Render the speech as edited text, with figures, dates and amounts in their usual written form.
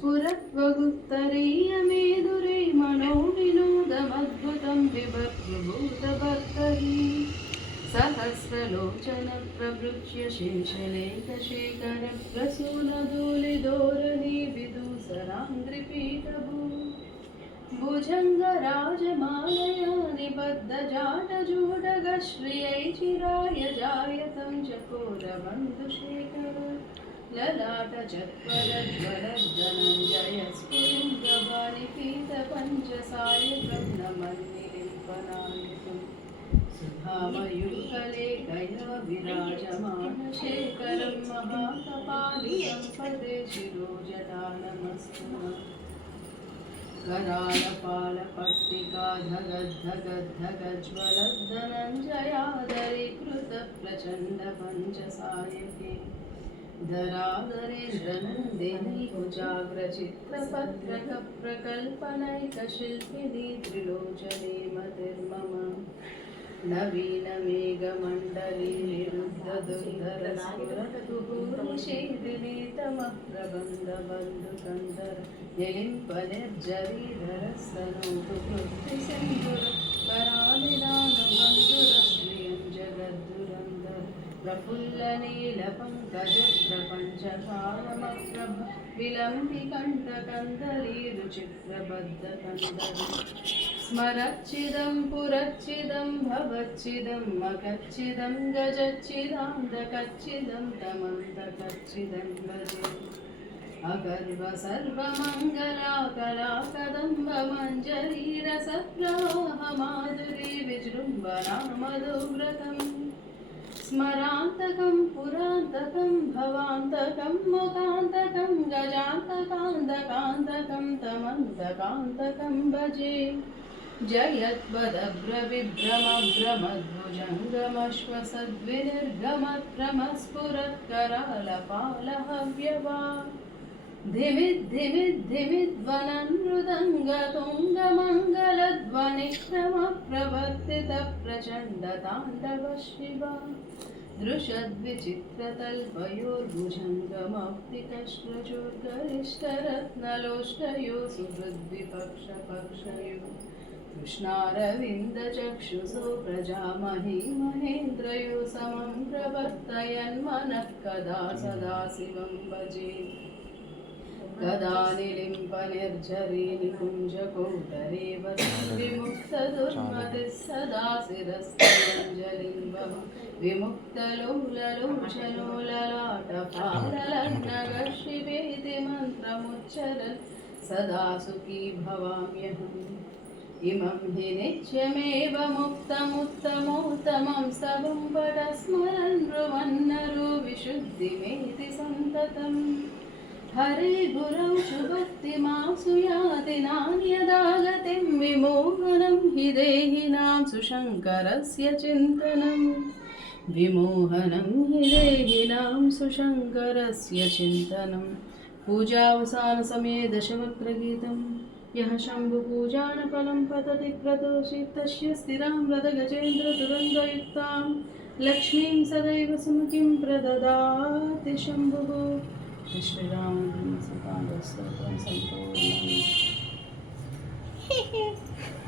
स्फुरत्वगुत्तरीयमेदुरे मनोविनोदमद्भुतं बिभर्तृभूतभर्तरी सहस्रलोचनप्रवृज्य शेषलेखशेखरप्रसूनधूलिधोरणी विदूसराङ्घ्रिपीठभू भुजङ्गराजमालया निबद्धजाटजूडगश्रियै चिराय जायतं चकोरबन्धुशेखर ललाटचत्वरज्वलद्धनञ्जयस्फुलिङ्गबालिपीतपञ्चसायकं नमन्निलिम्पनायकम् सुधामयूखलेखया विराजमानशेखरं महाकपालितं पदे शिरोजटानमस्तु करालपालपट्टिका धगद्धगद्धगज्ज्वलद्धनञ्जयादरीकृतप्रचण्डपञ्चसायके धराधरेन्द्रनन्दिनी कुजाग्रचित्रपत्रकप्रकल्पनैकशिल्पिनी त्रिलोचने मतिर्मम नवीनमेघमण्डली निरुद्धदुर्धरस्फुरद्गुहूनिषेदिनी तमः प्रबन्धबन्धुकन्धर निलिम्पनिर्जरीधरस्तनोतुकृत्तिसिन्धुरकरानिदानबन्धुरश्रियं जगद्धुरन्धर प्रफुल्लनीलपङ्कजप्रपञ्चकालमप्रभ विलम्बिकण्ठकन्दलीरुचिप्रबद्धकन्दरी स्मरच्चिदं पुरच्चिदं भवच्चिदं मकच्चिदं गजच्चिदान्तकच्चिदं तमन्तकच्चिदं भजे अगर्व सर्वमङ्गला कलाकदम्बमञ्जरीरसप्रवाहमाधुरी विजृम्भणा मधुव्रतम् स्मरान्तकं पुरान्तकं भवान्तकं मुखान्तकं गजान्तकान्तकान्तकं तमन्तकान्तकं भजे जयत्पदभ्रविभ्रमभ्रमध्वजङ्गमश्वसद्विनिर्गमत्रमस्फुरत्करालपालहव्यवा धिमिद्धिमिद्धिमिद्वननृदङ्गतुङ्गमङ्गलध्वनिक्रमप्रवर्तितप्रचण्डताण्डव शिवा दृशद्विचित्रतल्पयोर्भुजङ्गमौक्तिकश्रचोर्गरिष्ठरत्नलोष्टयो सुहृद्विपक्षपक्षयो कृष्णारविन्दचक्षुषो प्रजामही महेन्द्रयो समं प्रवर्तयन्मनः कदा सदा शिवं भजे कदा निलिम्पनिर्झरी निकुञ्जकोटरे विमुक्तदुर्मतिः सदा शिरस्तमञ्जलिं विमुक्तलोललोचनो ललाटपाललग्नगशिवेति मन्त्रमुच्चरन् सदा सुखी भवाम्यहम् इमं हि नित्यमेव मुक्तमुत्तमोत्तमं स्तवं पठस्मरन् ब्रुवन्नरो विशुद्धिमेति सन्ततम् हरे गुरौ शुभक्तिमासु याति नान्यदागतिं विमोहनं हि देहिनां सुशङ्करस्य चिन्तनं विमोहनं हि देहिनां सुशङ्करस्य चिन्तनं पूजावसानसमये दशवक्त्रगीतं यः शम्भुपूजानफलं पतति प्रतोषि तस्य स्थिरां व्रतगजेन्द्रतुरङ्गयुक्तां लक्ष्मीं सदैव सुमुखीं प्रददाति शम्भुः श्रीराम संपूर्ण